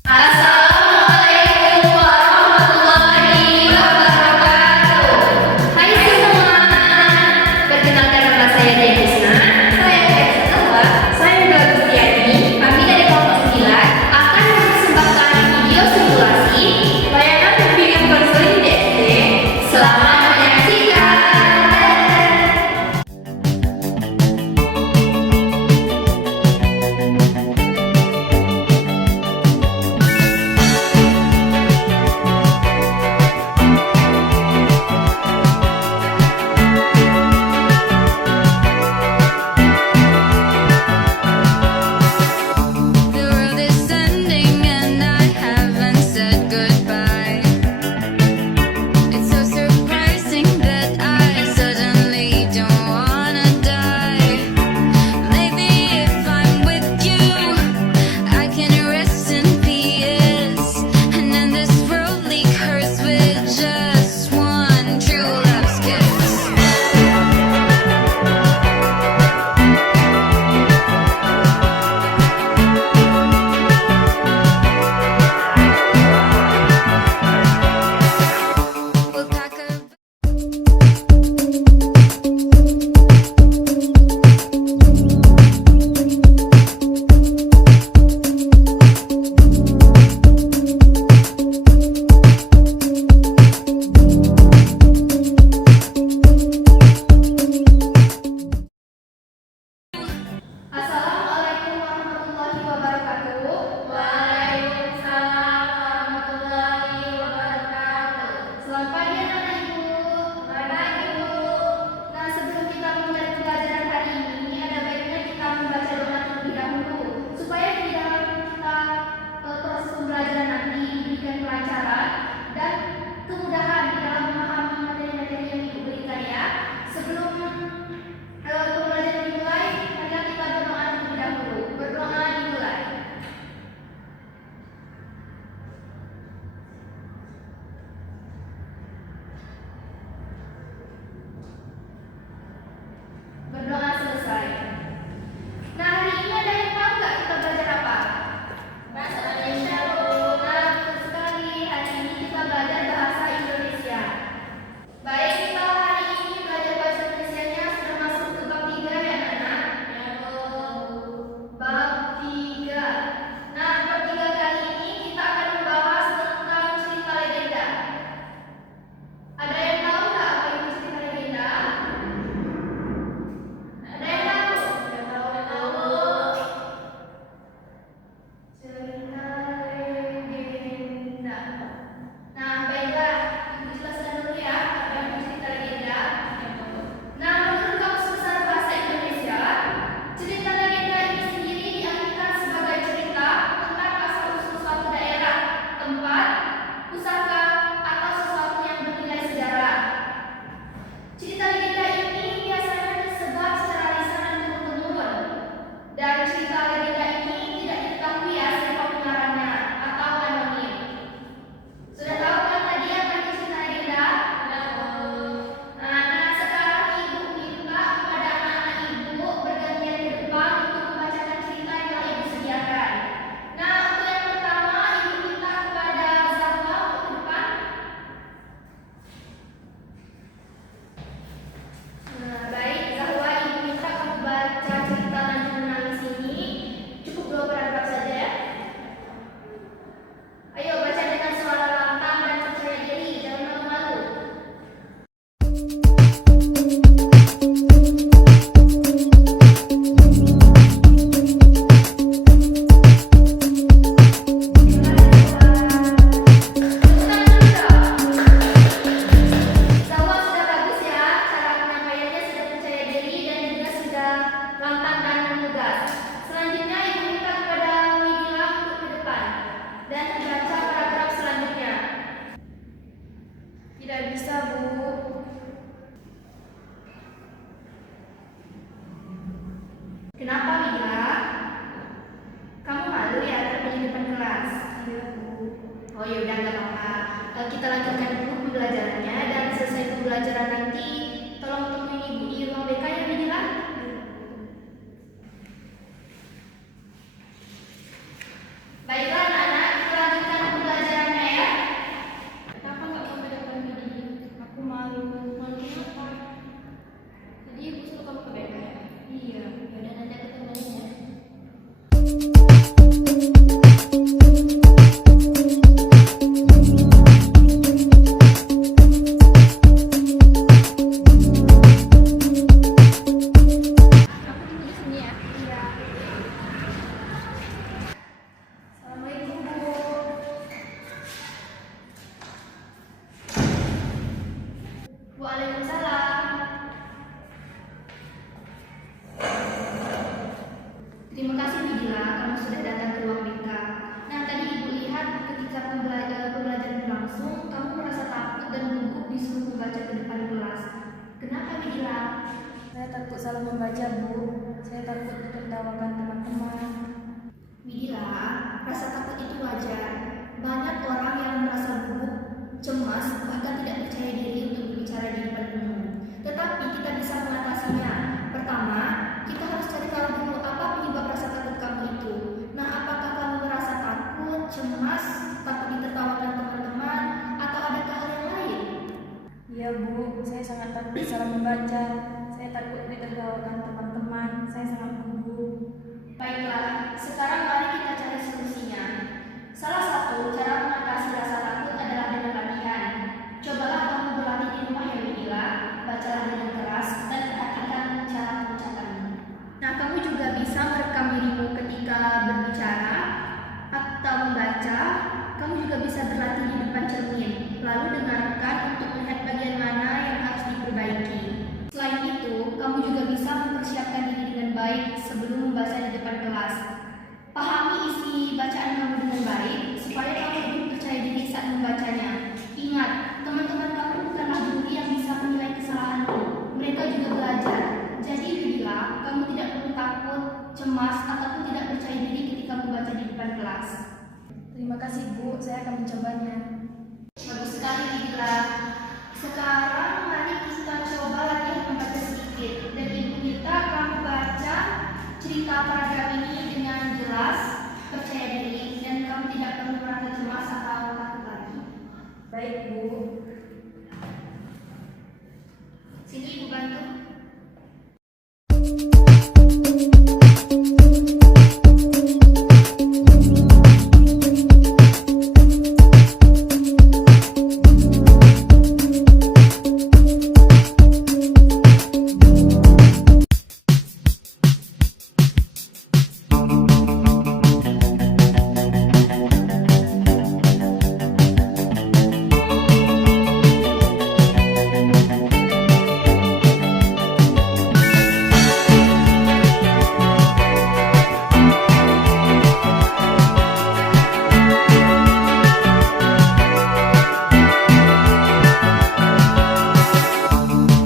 Assalamualaikum warahmatullahi wabarakatuh. Hai semua. Perkenalkan nama saya Denisna. Saya Elsa. Saya Gustiani. Kami dari kelompok 9 akan mempersembahkan video simulasi layanan bimbingan konseling DSD. Selamat menyaksikan. The world is ending and I haven't said goodbye. It's so surprising that I suddenly don't wanna die. Maybe if I'm with you, I can rest in peace and end this worldly curse with just one true love's kiss. We'll pack a Assalamualaikum warahmatullahi wabarakatuh. Waalaikumsalam warahmatullahi wabarakatuh. Selamat pagi anak-anak ibu. Selamat pagi bu. Nah, sebelum kita memulai pembelajaran hari ini, ada baiknya kita membaca doa terlebih dahulu supaya di dalam kita proses pembelajaran nanti diberikan kelancaran dan kemudahan di dalam memahami materi-materi yang ibu berikan ya. Sebelum pembelajaran dimulai, marilah kita berdoa terlebih dahulu. Berdoa dimulai. Berdoa selesai. Nah, hari ini ada yang tahu nggak kita belajar apa? Bahasa Indonesia. Nah, betul sekali. Hari ini kita belajar bahasa Indonesia. Baik, kita hari ini belajar bahasa Indonesianya sudah masuk ke bab 3 ya anak-anak? Ya bu. Bab 3. Nah, bab 3 kali ini kita akan membahas tentang cerita legenda. Ada yang tahu nggak apa itu cerita legenda? Ada yang tahu? Yang tahu. Cerita legenda. Nah, baiklah, ibu jelaskan dulu ya apa itu cerita legenda. Nah, menurut Kamus Besar Bahasa Indonesia, cerita legenda ini sendiri diartikan sebagai cerita tentang asal-usul suatu daerah, tempat, pusaka, atau sesuatu yang bernilai sejarah. Cerita legenda ini biasanya tersebar secara lisan dan turun-temurun. Dan cerita legenda ini tidak diketahui ya siapa pengarangnya atau anonim. Sudah tahu kan tadi apa itu cerita legenda? Nah, sekarang ibu minta kepada anak-anak ibu bergantian ke depan untuk membacakan cerita yang telah ibu sediakan. Nah, untuk yang pertama ibu minta kepada Zahwa untuk ke depan. Nah, baik Zahwa, ibu minta kamu baca cerita Lanjut Menangis ini. Cukup 2 paragraf saja ya. Ayo baca dengan suara lantang dan percaya diri, jangan malu-malu. Zahwa sudah bagus ya, cara penyampaiannya sudah percaya diri dan juga sudah lantang dan lugas. Selanjutnya ibu minta kepada Widila untuk ke depan dan membaca paragraf selanjutnya. Tidak bisa bu. Kenapa Widila? Kamu malu ya tampil di depan kelas? Iya bu. Oh ya udah nggak apa-apa. Kita lanjutkan dulu pembelajarannya dan selesai pembelajaran nanti tolong temuin ibu di ruang BK ya Widila. Baiklah anak-anak, kita salah membaca, Bu. Saya takut ditertawakan teman-teman. Widila, rasa takut itu wajar. Banyak orang yang merasa gugup, cemas, bahkan tidak percaya diri untuk berbicara di depan umum. Tetapi kita bisa mengatasinya. Pertama, kita harus cari tahu dulu apa penyebab rasa takut kamu itu. Nah, apakah kamu merasa takut, cemas, takut ditertawakan teman-teman, atau adakah hal yang lain? Iya, Bu. Saya sangat takut salah membaca. Saya takut ditertawakan teman-teman. Saya sangat gugup. Baiklah, sekarang mari kita cari solusinya. Salah satu cara mengatasi rasa takut adalah dengan latihan. Cobalah kamu berlatih di rumah ya Widila, bacalah dengan keras dan perhatikan cara pengucapannya. Nah, kamu juga bisa merekam dirimu ketika berbicara atau membaca. Kamu juga bisa berlatih di depan cermin, lalu dengarkan untuk melihat bagian mana yang harus diperbaiki. Selain itu, kamu juga bisa mempersiapkan diri dengan baik sebelum membaca di depan kelas. Pahami isi bacaan kamu dengan baik supaya kamu lebih percaya diri saat membacanya. Ingat, teman-teman kamu bukanlah guru yang bisa menilai kesalahanmu. Mereka juga belajar. Jadi bila kamu tidak perlu takut, cemas, ataupun tidak percaya diri ketika membaca di depan kelas. Terima kasih, Bu. Saya akan mencobanya. Bagus sekali Widila. Sekarang mari kita coba latihan membaca sedikit. Dan ibu minta kamu baca cerita paragraf ini dengan jelas, percaya diri, dan kamu tidak perlu merasa cemas atau takut lagi. Baik, Bu. Sini ibu bantu.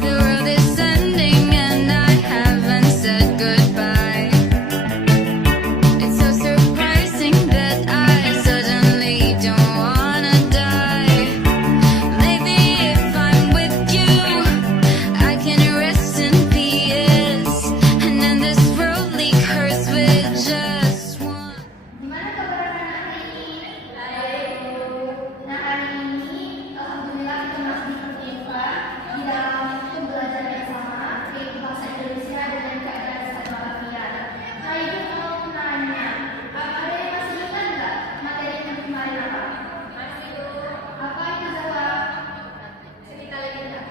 The world is ending and I haven't said goodbye. It's so surprising that I suddenly don't wanna die. Maybe if I'm with you, I can rest in peace and end this worldly curse with just one. Gimana kabar anak-anak hari ini? Baik, Bu. Nah, hari ini alhamdulillah kita masih berjumpa di dalam pembelajaran yang sama, yaitu bahasa Indonesia dengan keadaan sehat walafiat. Nah, Ibu mau nanya, ada yang masih ingat nggak materi yang kemarin apa? Masih, Bu. Apa itu jawab? Cerita legenda.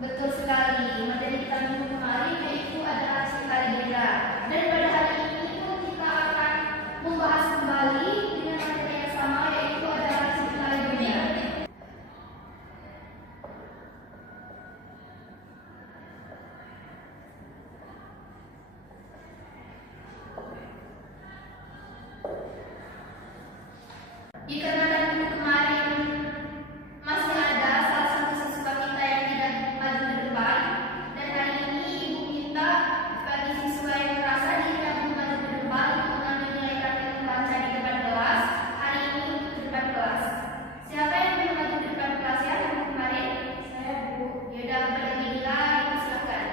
Betul sekali. Materi kita minggu kemarin yaitu adalah cerita legenda. Dan pada hari ini pun kita akan membahas kembali dengan materi yang sama yaitu adalah cerita legenda. Dikarenakan minggu kemarin masih ada salah satu siswa kita yang tidak maju ke depan, dan hari ini ibu minta bagi siswa yang merasa dirinya belum maju ke depan untuk mengambil nilai praktik membaca di depan kelas, hari ini untuk ke depan kelas. Siapa yang belum maju ke depan kelas ya minggu kemarin? Saya, Bu. Yaudah, bagi Bila, ibu silakan.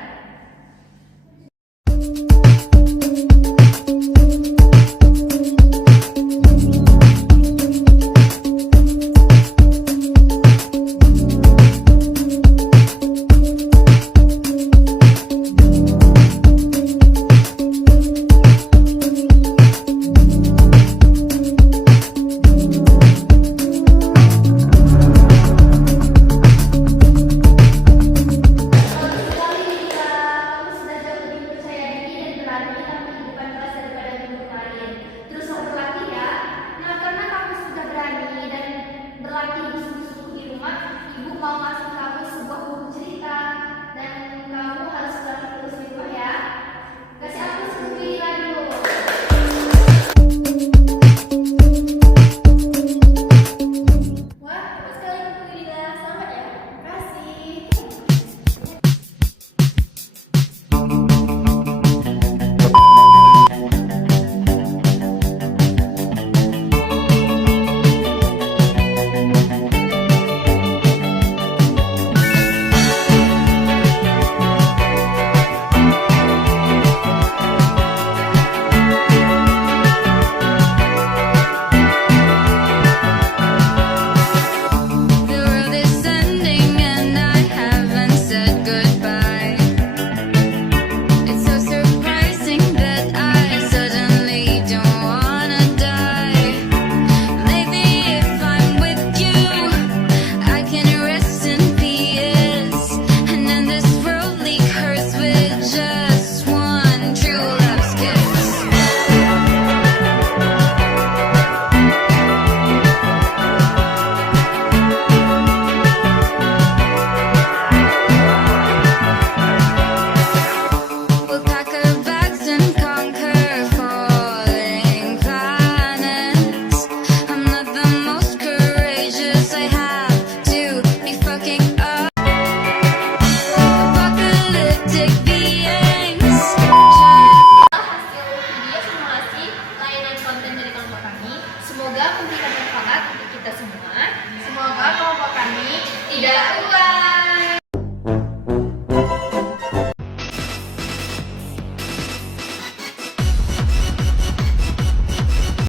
Mau masuk